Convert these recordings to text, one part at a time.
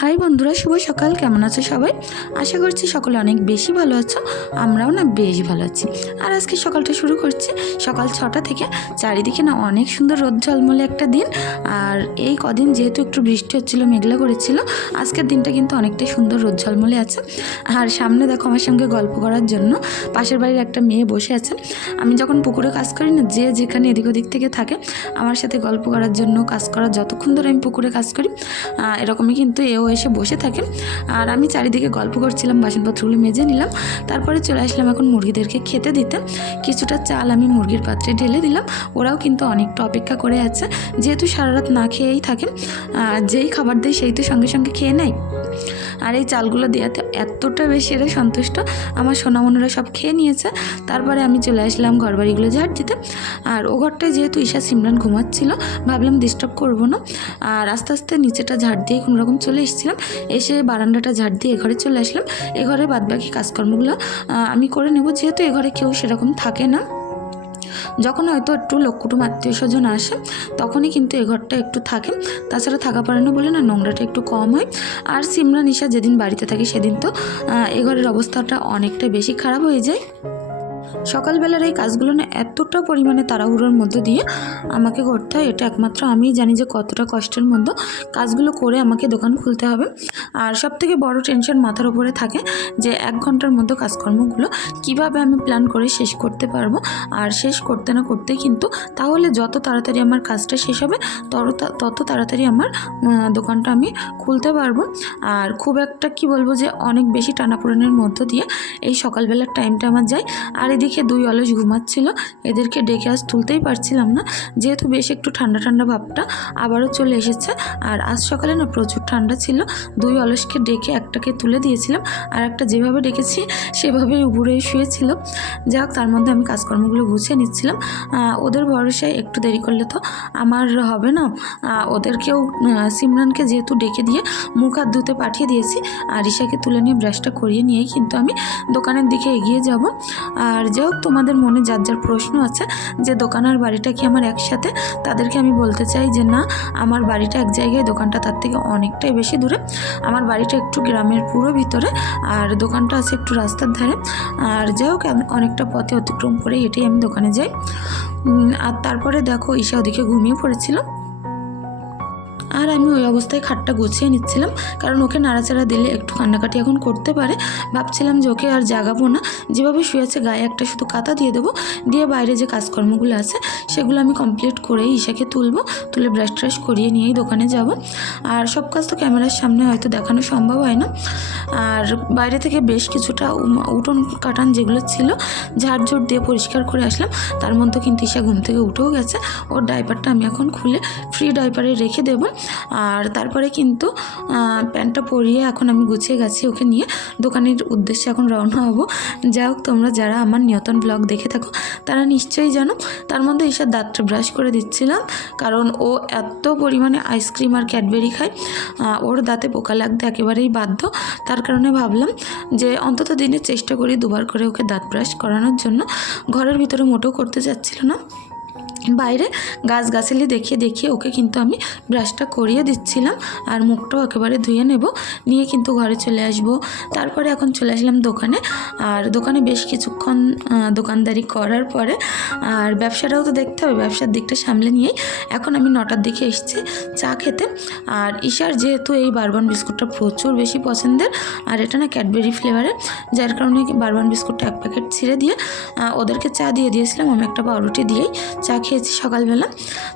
High বন্ধুরা, শুভ সকাল। কেমন আছো সবাই? আশা করছি সকলে অনেক বেশি ভালো আছো, আমরাও না বেশ ভালো আছি। আর আজকে সকালটা শুরু করছি সকাল ছটা থেকে। চারিদিকে না অনেক সুন্দর রোদ ঝলমলে একটা দিন। আর এই কদিন যেহেতু একটু বৃষ্টি হচ্ছিল, মেঘলা করেছিল, আজকের দিনটা কিন্তু অনেকটাই সুন্দর রোদ ঝলমলে আছে। আর সামনে দেখো আমার সঙ্গে গল্প করার জন্য পাশের বাড়ির একটা মেয়ে বসে আছে। আমি যখন পুকুরে কাজ করি না, যে যেখানে এদিক ওদিক থেকে থাকে, আমার সাথে গল্প করার জন্য কাজ করার, যতক্ষণ ধরে আমি পুকুরে কাজ করি এরকমই কিন্তু এও এসে বসে থাকে। আর আমি চারিদিকে গল্প করছিলাম, বাসনপত্রগুলো মেজে নিলাম। তারপরে চলে আসলাম এখন মুরগিদেরকে খেতে দিতে। কিছুটা চাল আমি মুরগির পাত্রে ঢেলে দিলাম। ওরাও কিন্তু অনেকটা অপেক্ষা করে আছে। যেহেতু সারা রাত না খেয়েই থাকে আর যেই খাবার দেয় সেই তো সঙ্গে সঙ্গে খেয়ে নেয়। আর এই চালগুলো দেওয়াতে এতটা বেশি এরা সন্তুষ্ট। আমার সোনামনুরা সব খেয়ে নিয়েছে। তারপরে আমি চলে আসলাম ঘরবাড়িগুলো ঝাড় দিতে। আর ও ঘরটায় যেহেতু ঈশা সিমরান ঘুমাচ্ছিল, ভাবলাম ডিস্টার্ব করব না। আর আস্তে আস্তে নিচেটা ঝাড় দিয়ে কোনো রকম চলে এসেছিলাম। এসে বারান্দাটা ঝাড় দিয়ে এঘরে ঘরে চলে আসলাম। এঘরে ঘরে বাদবাকি কাজকর্মগুলো আমি করে নেব। যেহেতু এঘরে ঘরে কেউ সেরকম থাকে না। যখন হয়তো একটু লোক কুটুম আত্মীয় স্বজন আসে, তখনই কিন্তু এ ঘরটা একটু থাকে। তাছাড়া থাকা পারে না বলে না, নোংরাটা একটু কম হয়। আর সিমরা নিশা যেদিন বাড়িতে থাকে, সেদিন তো এ ঘরের অবস্থাটা অনেকটা বেশি খারাপ হয়ে যায়। সকালবেলার এই কাজগুলো না এতটা পরিমাণে তাড়াহুড়োর মধ্যে দিয়ে আমাকে করতে হয়, এটা একমাত্র আমিই জানি যে কতটা কষ্টের মধ্যে কাজগুলো করে আমাকে দোকান খুলতে হবে। আর সব থেকে বড় টেনশন মাথার উপরে থাকে যে এক ঘণ্টার মধ্যে কাজকর্মগুলো কীভাবে আমি প্ল্যান করে শেষ করতে পারব। আর শেষ করতে না করতে কিন্তু তাহলে যত তাড়াতাড়ি আমার কাজটা শেষ হবে তত তত তাড়াতাড়ি আমার দোকানটা আমি খুলতে পারব। আর খুব একটা কি বলব যে অনেক বেশি টানাপোড়েনের মধ্য দিয়ে এই সকালবেলার টাইমটা আমার যায়। আর এদিকে দুই অলস ঘুমাচ্ছিল। এদেরকে ডেকে আজ তুলতেই পারছিলাম না। যেহেতু বেশ একটু ঠান্ডা ঠান্ডা ভাবটা আবারও চলে এসেছে। আর আজ সকালে না প্রচুর ঠান্ডা ছিল। দুই অলসকে ডেকে একটাকে তুলে দিয়েছিলাম। আর একটা যেভাবে ডেকেছি, সেভাবেই উবুরে শুয়েছিল। যাক, তার মধ্যে আমি কাজকর্মগুলো গুছিয়ে নিচ্ছিলাম। ওদের ভরসায় একটু দেরি করলে তো আমার হবে না। ওদেরকেও সিমরানকে যেহেতু ডেকে দিয়ে মুখ হাত ধুতে পাঠিয়ে দিয়েছি আর ঈশাকে তুলে নিয়ে ব্রাশটা করিয়ে নিয়েই কিন্তু আমি দোকানের দিকে এগিয়ে যাব। আর যাই হোক তোমাদের মনে যার যার প্রশ্ন আছে, যে দোকান আর বাড়িটা কি আমার একসাথে? তাদেরকে আমি বলতে চাই যে না, আমার বাড়িটা এক জায়গায়, দোকানটা তার থেকে অনেকটাই বেশি দূরে। আমার বাড়িটা একটু গ্রামের পুরো ভিতরে, আর দোকানটা আছে একটু রাস্তার ধারে। আর যাই হোক অনেকটা পথে অতিক্রম করে হেঁটেই আমি দোকানে যাই। আর তারপরে দেখো ঈশা ওদিকে ঘুমিয়ে পড়েছিল। আর আমি ওই অবস্থায় খাটটা গুছিয়ে নিচ্ছিলাম, কারণ ওকে নাড়াচাড়া দিলে একটু কান্নাকাটি এখন করতে পারে। ভাবছিলাম যে ওকে আর জাগাবো না। যেভাবে শুয়েছে গায়ে একটা শুধু কাতা দিয়ে দেবো, দিয়ে বাইরে যে কাজকর্মগুলো আছে, সেগুলো আমি কমপ্লিট করেই ঈশাকে তুলবো, তুলে ব্রাশ ট্রাশ করিয়ে নিয়েই দোকানে যাব। আর সব কাজ তো ক্যামেরার সামনে হয়তো দেখানো সম্ভব হয় না। আর বাইরে থেকে বেশ কিছুটা উঠোন কাটান যেগুলো ছিল ঝাড়ঝুট দিয়ে পরিষ্কার করে আসলাম। তার মধ্যে কিন্তু ঈশা ঘুম থেকে উঠেও গেছে। ওর ডাইপারটা আমি এখন খুলে ফ্রি ডাইপারে রেখে দেবো। আর তারপরে কিন্তু প্যান্টটা পরিয়ে এখন আমি গুছিয়ে গেছি ওকে নিয়ে। দোকানের উদ্দেশ্যে এখন রওনা হব। যাই হোক, তোমরা যারা আমার নিয়তন ব্লগ দেখে থাকো, তারা নিশ্চয়ই জানো, তার মধ্যে ঈশার দাঁতটা ব্রাশ করে দিচ্ছিলাম। কারণ ও এত পরিমাণে আইসক্রিম আর ক্যাডবেরি খায়। ওর দাঁতে পোকা লাগতে একেবারেই বাধ্য। তার কারণে ভাবলাম যে অন্তত দিনে চেষ্টা করি দুবার করে ওকে দাঁত ব্রাশ করানোর জন্য। ঘরের ভিতরে মোটেও করতে যাচ্ছিল না। বাইরে গাছগাছালি দেখিয়ে দেখিয়ে ওকে কিন্তু আমি ব্রাশটা করিয়ে দিচ্ছিলাম আর মুখটাও একেবারে ধুয়ে নেব। নিয়ে কিন্তু ঘরে চলে আসব। তারপরে এখন চলে আসলাম দোকানে। আর দোকানে বেশ কিছুক্ষণ দোকানদারি করার পরে আর ব্যবসাটাও তো দেখতে হবে, ব্যবসার দিকটা সামলে নিয়েই এখন আমি নটার দিকে এসেছি চা খেতে। আর ঈশার যেহেতু এই বারবান বিস্কুটটা প্রচুর বেশি পছন্দের আর এটা না ক্যাডবেরি ফ্লেভারের যার কারণে বারবান বিস্কুটটা এক প্যাকেট ছিঁড়ে দিয়ে ওদেরকে চা দিয়ে দিয়েছিলাম। আমি একটা পাউরুটি দিয়েই চা খেয়েছি সকালবেলা।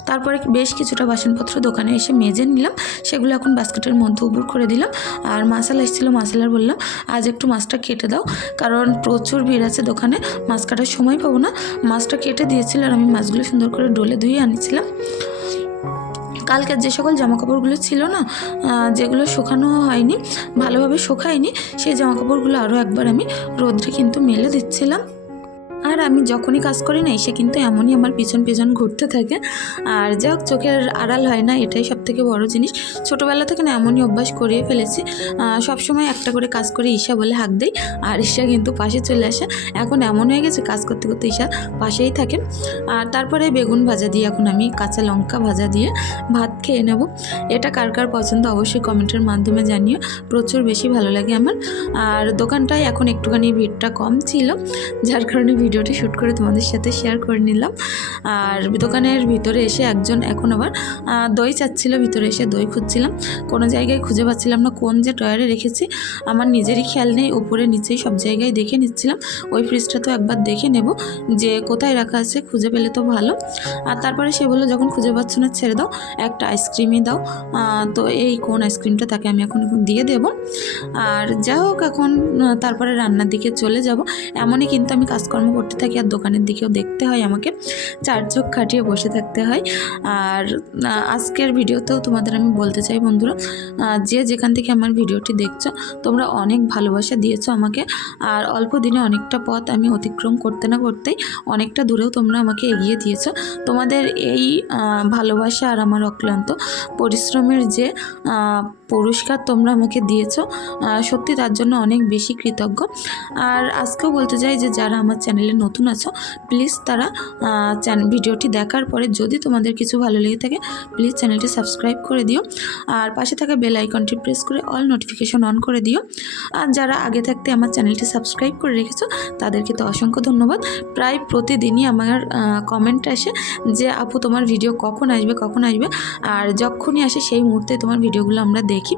তারপরে বেশ কিছুটা বাসনপত্র দোকানে এসে মেজে নিলাম। সেগুলো এখন বাস্কেটের মধ্যে উবুর করে দিলাম। আর মাসালা এসেছিল, মাসালার বললাম আজ একটু মাছটা কেটে দাও। কারণ প্রচুর ভিড় আছে দোকানে। মাছ কাটার সময় পাবো না। মাছটা কেটে দিয়েছিল আর আমি মাছগুলো সুন্দর করে ডলে ধুয়ে আনিছিলাম। কালকে যে সকল জামা কাপড়গুলো ছিল না যেগুলো শুকানো হয়নি, ভালোভাবে শুকায়নি, সেই জামাকাপড়গুলো আরও একবার আমি রোদ্রে কিন্তু মেলে দিচ্ছিলাম। আর আমি যখনই কাজ করি না, এসে কিন্তু এমনই আমার পিছন পিছন ঘুরতে থাকে। আর যাক, চোখের আড়াল হয় না, এটাই সব থেকে বড় জিনিস। ছোটোবেলা থেকে না এমনই অভ্যাস করিয়ে ফেলেছি। সবসময় একটা করে কাজ করে ঈশা বলে হাঁক দেয় আর ঈশা কিন্তু পাশে চলে আসে। এখন এমন হয়ে গেছে, কাজ করতে করতে ঈশা পাশেই থাকে। আর তারপরে বেগুন ভাজা দিয়ে এখন আমি কাঁচা লঙ্কা ভাজা দিয়ে ভাত খেয়ে নেব। এটা কার কার পছন্দ অবশ্যই কমেন্টের মাধ্যমে জানিও। প্রচুর বেশি ভালো লাগে আমার। আর দোকানটায় এখন একটুখানি ভিড়টা কম ছিল, যার কারণে ভিডিওটি শ্যুট করে তোমাদের সাথে শেয়ার করে নিলাম। আর দোকানের ভিতরে এসে একজন এখন আবার দই চাচ্ছিল, ভিতরে এসে দই খুঁজছিলাম। কোনো জায়গায় খুঁজে পাচ্ছিলাম না কোন যে টয়ারে রেখেছি। আমার নিজেরই খেয়াল নেই, উপরে নিচেই সব জায়গায় দেখে নিচ্ছিলাম। ওই ফ্রিজটা তো একবার দেখে নেব, যে কোথায় রাখা আছে, খুঁজে পেলে তো ভালো। আর তারপরে সে বলল, যখন খুঁজে পাচ্ছ না, ছেড়ে দাও, একটা আইসক্রিমই দাও। তো এই কোন আইসক্রিমটা তাকে আমি এখন এখন দিয়ে দেব। আর যা হোক, এখন তারপরে রান্নার দিকে চলে যাব। এমনই কিন্তু আমি কাজকর্ম করতে থাকি আর দোকানের দিকেও দেখতে হয় আমাকে। চার চোখ খাটিয়ে বসে থাকতে হয়। আর আজকের ভিডিওতেও তোমাদের আমি বলতে চাই বন্ধুরা যে যেখান থেকে আমার ভিডিওটি দেখছ, তোমরা অনেক ভালোবাসা দিয়েছ আমাকে। আর অল্প দিনে অনেকটা পথ আমি অতিক্রম করতে না করতেই অনেকটা দূরেও তোমরা আমাকে এগিয়ে দিয়েছ। তোমাদের এই ভালোবাসা আর আমার অক্লান্ত পরিশ্রমের যে পুরস্কার তোমরা আমাকে দিয়েছ সত্যি তার জন্য অনেক বেশি কৃতজ্ঞ। আর আজকেও বলতে চাই যে যারা আমার চ্যানেলে নতুন আছো প্লিজ তারা ভিডিওটি দেখার পরে যদি তোমাদের কিছু ভালো লেগে থাকে প্লিজ চ্যানেলটি সাবস্ক্রাইব করে দিও। আর পাশে থাকা বেল আইকনটি প্রেস করে অল নোটিফিকেশন অন করে দিও। আর যারা আগে থাকতে আমার চ্যানেলটি সাবস্ক্রাইব করে রেখেছো, তাদেরকে তো অসংখ্য ধন্যবাদ। প্রায় প্রতিদিনই আমার কমেন্ট আসে যে, আপু, তোমার ভিডিও কখন আসবে কখন আসবে? আর যখনই আসে সেই মুহূর্তে তোমার ভিডিওগুলো আমরা দেখি।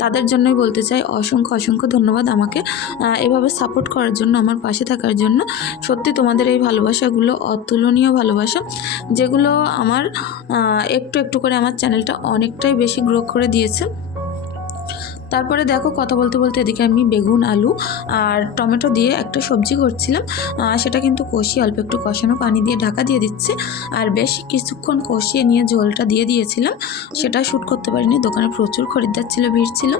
তাদের জন্যই বলতে চাই, অসংখ্য অসংখ্য ধন্যবাদ আমাকে। এভাবে সাপোর্ট করার জন্য, আমার পাশে থাকার জন্য। সত্যি তোমাদের এই ভালোবাসাগুলো অতুলনীয় ভালোবাসা, যেগুলো আমার একটু একটু করে আমার চ্যানেলটা অনেকটাই বেশি গ্রো করে দিয়েছে। তারপরে দেখো কথা বলতে বলতে এদিকে আমি বেগুন, আলু আর টমেটো দিয়ে একটা সবজি করছিলাম। সেটা কিন্তু কষিয়ে অল্প একটু কষানো পানি দিয়ে ঢাকা দিয়ে দিচ্ছে। আর বেশ কিছুক্ষণ কষিয়ে নিয়ে ঝোলটা দিয়ে দিয়েছিলাম। সেটা শ্যুট করতে পারিনি, দোকানে প্রচুর খরিদ্দার ছিল, ভিড় ছিল।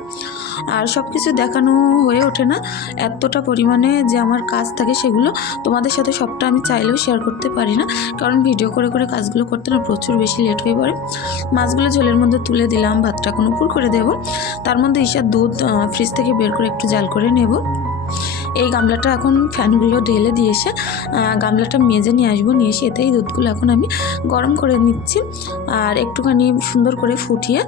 আর সব কিছু দেখানো হয়ে ওঠে না। এতটা পরিমাণে যে আমার কাজ থাকে সেগুলো তোমাদের সাথে সবটা আমি চাইলেও শেয়ার করতে পারি না। কারণ ভিডিও করে করে কাজগুলো করতে না প্রচুর বেশি লেট হয়ে পড়ে। মাছগুলো ঝোলের মধ্যে তুলে দিলাম, ভাতটা কোনো উপর করে দেবো। তার মধ্যে ঈশার দুধ ফ্রিজ থেকে বের করে একটু জাল করে নেব। এই গামলাটা এখন ফ্যানগুলো ঢেলে দিয়ে এসে গামলাটা মেজে নিয়ে আসব। নিয়ে এসে এতেই দুধগুলো এখন আমি গরম করে নিচ্ছি আর একটুখানি সুন্দর করে ফুটিয়ে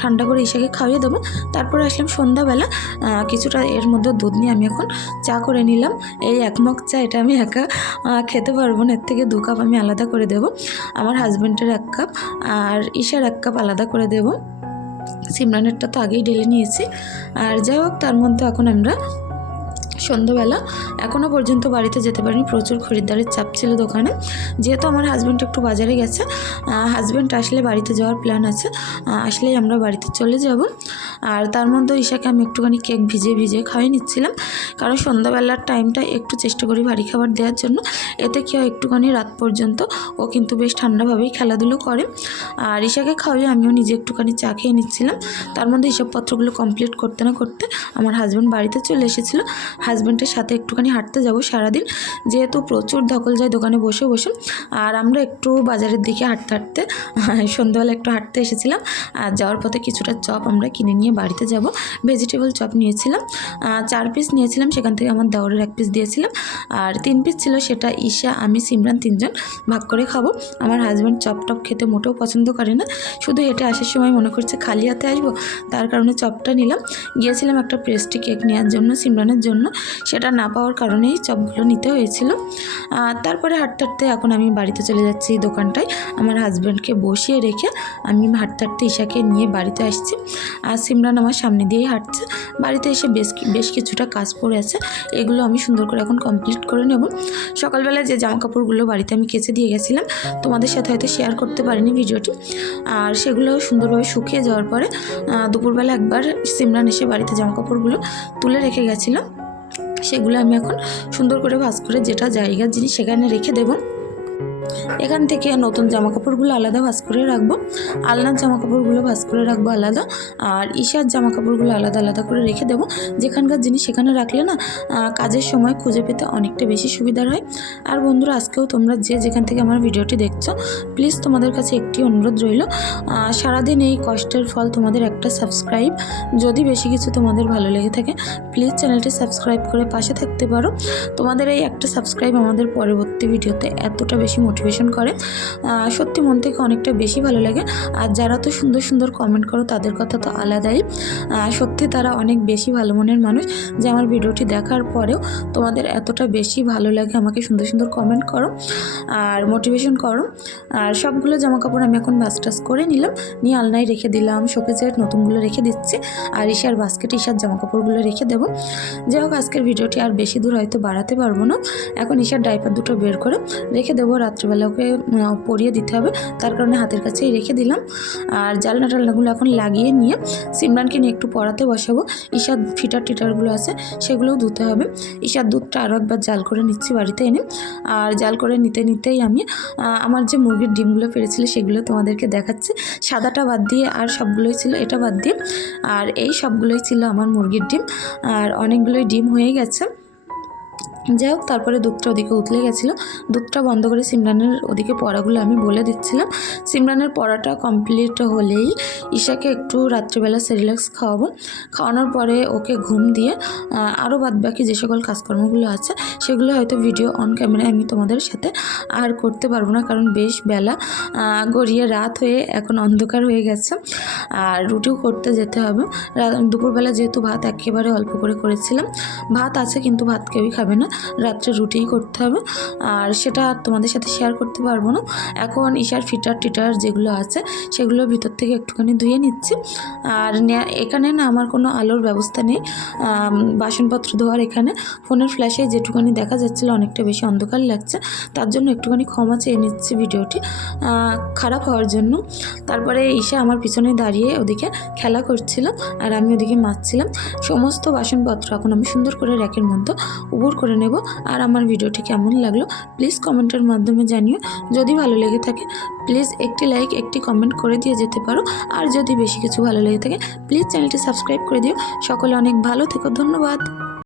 ঠান্ডা করে ঈশাকে খাইয়ে দেবো। তারপরে আসলাম সন্ধ্যাবেলা কিছুটা এর মধ্যে দুধ নিয়ে আমি এখন চা করে নিলাম। এই এক মগ চা, এটা আমি একা খেতে পারব না। এর থেকে দু কাপ আমি আলাদা করে দেবো। আমার হাজব্যান্ডের এক কাপ আর ঈশার এক কাপ আলাদা করে দেবো। সিমরানেরটা তো আগেই ঢেলে নিয়েছি। আর যাই হোক তার মধ্যে এখন আমরা সন্ধ্যাবেলা এখনও পর্যন্ত বাড়িতে যেতে পারিনি, প্রচুর খরিদ্দারের চাপ ছিল দোকানে। যেহেতু আমার হাজব্যান্ড একটু বাজারে গেছে হাজব্যান্ড আসলে বাড়িতে যাওয়ার প্ল্যান আছে আসলেই আমরা বাড়িতে চলে যাব। আর তার মধ্যে ঈশাকে আমি একটুখানি কেক ভিজিয়ে ভিজিয়ে খাওয়াই নিচ্ছিলাম। কারণ সন্ধ্যাবেলার টাইমটা একটু চেষ্টা করি ভারী খাবার দেওয়ার জন্য। এতে কি হয়, একটুখানি রাত পর্যন্ত ও কিন্তু বেশ ঠান্ডাভাবেই খেলাধুলো করে। আর ঈশাকে খাওয়াই আমিও নিজে একটুখানি চা খেয়ে নিচ্ছিলাম। তার মধ্যে হিসাবপত্রগুলো কমপ্লিট করতে না করতে আমার হাজব্যান্ড বাড়িতে চলে এসেছিল। হাজব্যান্ডের সাথে একটুখানি হাঁটতে যাব সারাদিন। যেহেতু প্রচুর ধকল যায় দোকানে বসে বসে। আর আমরা একটু বাজারের দিকে হাঁটতে হাঁটতে, সন্ধ্যাবেলা একটু হাঁটতে এসেছিলাম। আর যাওয়ার পথে কিছুটা চপ আমরা কিনে নিয়ে বাড়িতে যাব। ভেজিটেবল চপ নিয়েছিলাম। চার পিস নিয়েছিলাম, সেখান থেকে আমার দেওরের এক পিস দিয়েছিলাম। আর তিন পিস ছিল সেটা ঈশা, আমি, সিমরান তিনজন ভাগ করে খাব। আমার হাজব্যান্ড চপ টপ খেতে মোটেও পছন্দ করে না। শুধু হেঁটে আসার সময় মনে করছে খালি হাতে আসব। তার কারণে চপটা নিলাম। গিয়েছিলাম একটা পেস্ট্রি কেক নেওয়ার জন্য, সিমরানের জন্য। সেটা না পাওয়ার কারণেই চপগুলো নিতে হয়েছিল। তারপরে হাঁটতে হাঁটতে এখন আমি বাড়িতে চলে যাচ্ছি দোকানটায়। আমার হাজব্যান্ডকে বসিয়ে রেখে আমি হাঁটতে হাঁটতে ঈশাকে নিয়ে বাড়িতে আসছি। আর সিমরান আমার সামনে দিয়েই হাঁটছে। বাড়িতে এসে বেশ বেশ কিছুটা কাজ পড়ে আছে। এগুলো আমি সুন্দর করে এখন কমপ্লিট করে নেব। সকালবেলা যে জামা কাপড়গুলো বাড়িতে আমি কেচে দিয়ে গেছিলাম, তোমাদের সাথে হয়তো শেয়ার করতে পারিনি ভিডিওটি। আর সেগুলো সুন্দরভাবে শুকিয়ে যাওয়ার পরে দুপুরবেলা একবার সিমরান এসে বাড়িতে জামা কাপড়গুলো তুলে রেখে গেছিল। সেগুলো আমি এখন সুন্দর করে ভাজ করে যেটা জায়গার জিনিস সেখানে রেখে দেবো। এখান থেকে নতুন জামা কাপড়গুলো আলাদা ভাঁজ করে রাখব। আলনার জামা কাপড়গুলো ভাঁজ করে রাখব আলাদা। আর ঈশার জামা কাপড়গুলো আলাদা আলাদা করে রেখে দেবো। যেখানকার জিনিস সেখানে রাখলে না কাজের সময় খুঁজে পেতে অনেকটা বেশি সুবিধার হয়। আর বন্ধুরা, আজকেও তোমরা যে যেখান থেকে আমার ভিডিওটি দেখছ প্লিজ তোমাদের কাছে একটি অনুরোধ রইল সারাদিন এই কষ্টের ফল তোমাদের একটা সাবস্ক্রাইব যদি বেশি কিছু তোমাদের ভালো লেগে থাকে প্লিজ চ্যানেলটি সাবস্ক্রাইব করে পাশে থাকতে পারো। তোমাদের এই একটা সাবস্ক্রাইব আমাদের পরবর্তী ভিডিওতে এতটা বেশি মোটিভেশন করে। সত্যি মন থেকে অনেকটা বেশি ভালো লাগে। আর যারা তো সুন্দর সুন্দর কমেন্ট করো, তাদের কথা তো আলাদাই। সত্যি তারা অনেক বেশি ভালো মনের মানুষ। যে আমার ভিডিওটি দেখার পরেও তোমাদের এতটা বেশি ভালো লাগে, আমাকে সুন্দর সুন্দর কমেন্ট করো আর মোটিভেশন করো। আর সবগুলো জামা কাপড় আমি এখন বাস টাস করে নিলাম। নিয়ে আলনায় রেখে দিলাম শোকেজের নতুনগুলো রেখে দিচ্ছি। আর ঈশার বাস্কেট ঈশার জামা কাপড়গুলো রেখে দেবো। যাই হোক, আজকের ভিডিওটি আর বেশি দূর হয়তো বাড়াতে পারব না। এখন ঈশার ডাইপার দুটো বের করে রেখে দেবো রাত্রিবেলা ওকে পরিয়ে দিতে হবে। তার কারণে হাতের কাছেই রেখে দিলাম। আর জালনা টালনাগুলো এখন লাগিয়ে নিয়ে সিমরানকে নিয়ে একটু পড়াতে বসাবো। ঈশার ফিটার টিটারগুলো আছে, সেগুলোও ধুতে হবে। ঈশার দুধটা আরও একবার জাল করে নিচ্ছি বাড়িতে এনে। আর জাল করে নিতে নিতেই আমি আমার যে মুরগির ডিমগুলো পেরেছিল সেগুলো তোমাদেরকে দেখাচ্ছি। সাদাটা বাদ দিয়ে আর সবগুলোই ছিল, এটা বাদ দিয়ে। আর এই সবগুলোই ছিল আমার মুরগির ডিম। আর অনেকগুলোই ডিম হয়ে গেছে। যাই হোক, তারপরে দুধটা ওদিকে উতলে গেছিল। দুধটা বন্ধ করে সিমরানের ওদিকে পড়াগুলো আমি বলে দিচ্ছিলাম। সিমরানের পড়াটা কমপ্লিট হলেই ঈশাকে একটু রাত্রিবেলা সেরিলাক্স খাওয়াবো। খাওয়ানোর পরে ওকে ঘুম দিয়ে আরও বাদ বাকি যে সকল কাজকর্মগুলো আছে, সেগুলো হয়তো ভিডিও অন ক্যামেরায় আমি তোমাদের সাথে আর করতে পারব না। কারণ বেশ বেলা গড়িয়ে রাত হয়ে এখন অন্ধকার হয়ে গেছে। আর রুটিও করতে যেতে হবে। দুপুরবেলা যেহেতু ভাত একেবারে অল্প করে করেছিলাম, ভাত আছে কিন্তু ভাত কেউই খাবে না। রাত্রে রুটিই করতে হবে। আর সেটা তোমাদের সাথে শেয়ার করতে পারব না। এখন ঈশার ফিটার টিটার যেগুলো আছে, সেগুলো ভিতর থেকে একটুখানি ধুয়ে নিচ্ছি। আর এখানে না আমার কোনো আলোর ব্যবস্থা নেই। বাসনপত্র ধোয়ার এখানে। ফোনের ফ্ল্যাশে যেটুখানি দেখা যাচ্ছিল অনেকটা বেশি অন্ধকার লাগছে। তার জন্য একটুখানি ক্ষমা চেয়ে নিচ্ছি ভিডিওটি। খারাপ হওয়ার জন্য। তারপরে ঈশা আমার পিছনে দাঁড়িয়ে ওদিকে খেলা করছিল আর আমি ওদিকে মাছছিলাম সমস্ত বাসনপত্র এখন আমি সুন্দর করে র্যাকের মধ্যে উবুর করে নেব। আর আমার ভিডিওটি কেমন লাগল প্লিজ কমেন্টের মাধ্যমে জানিও। যদি ভালো লেগে থাকে প্লিজ একটি লাইক একটি কমেন্ট করে দিয়ে যেতে পারো। আর যদি বেশি কিছু ভালো লেগে থাকে প্লিজ চ্যানেলটি সাবস্ক্রাইব করে দিও। সকলে অনেক ভালো থেকো, ধন্যবাদ।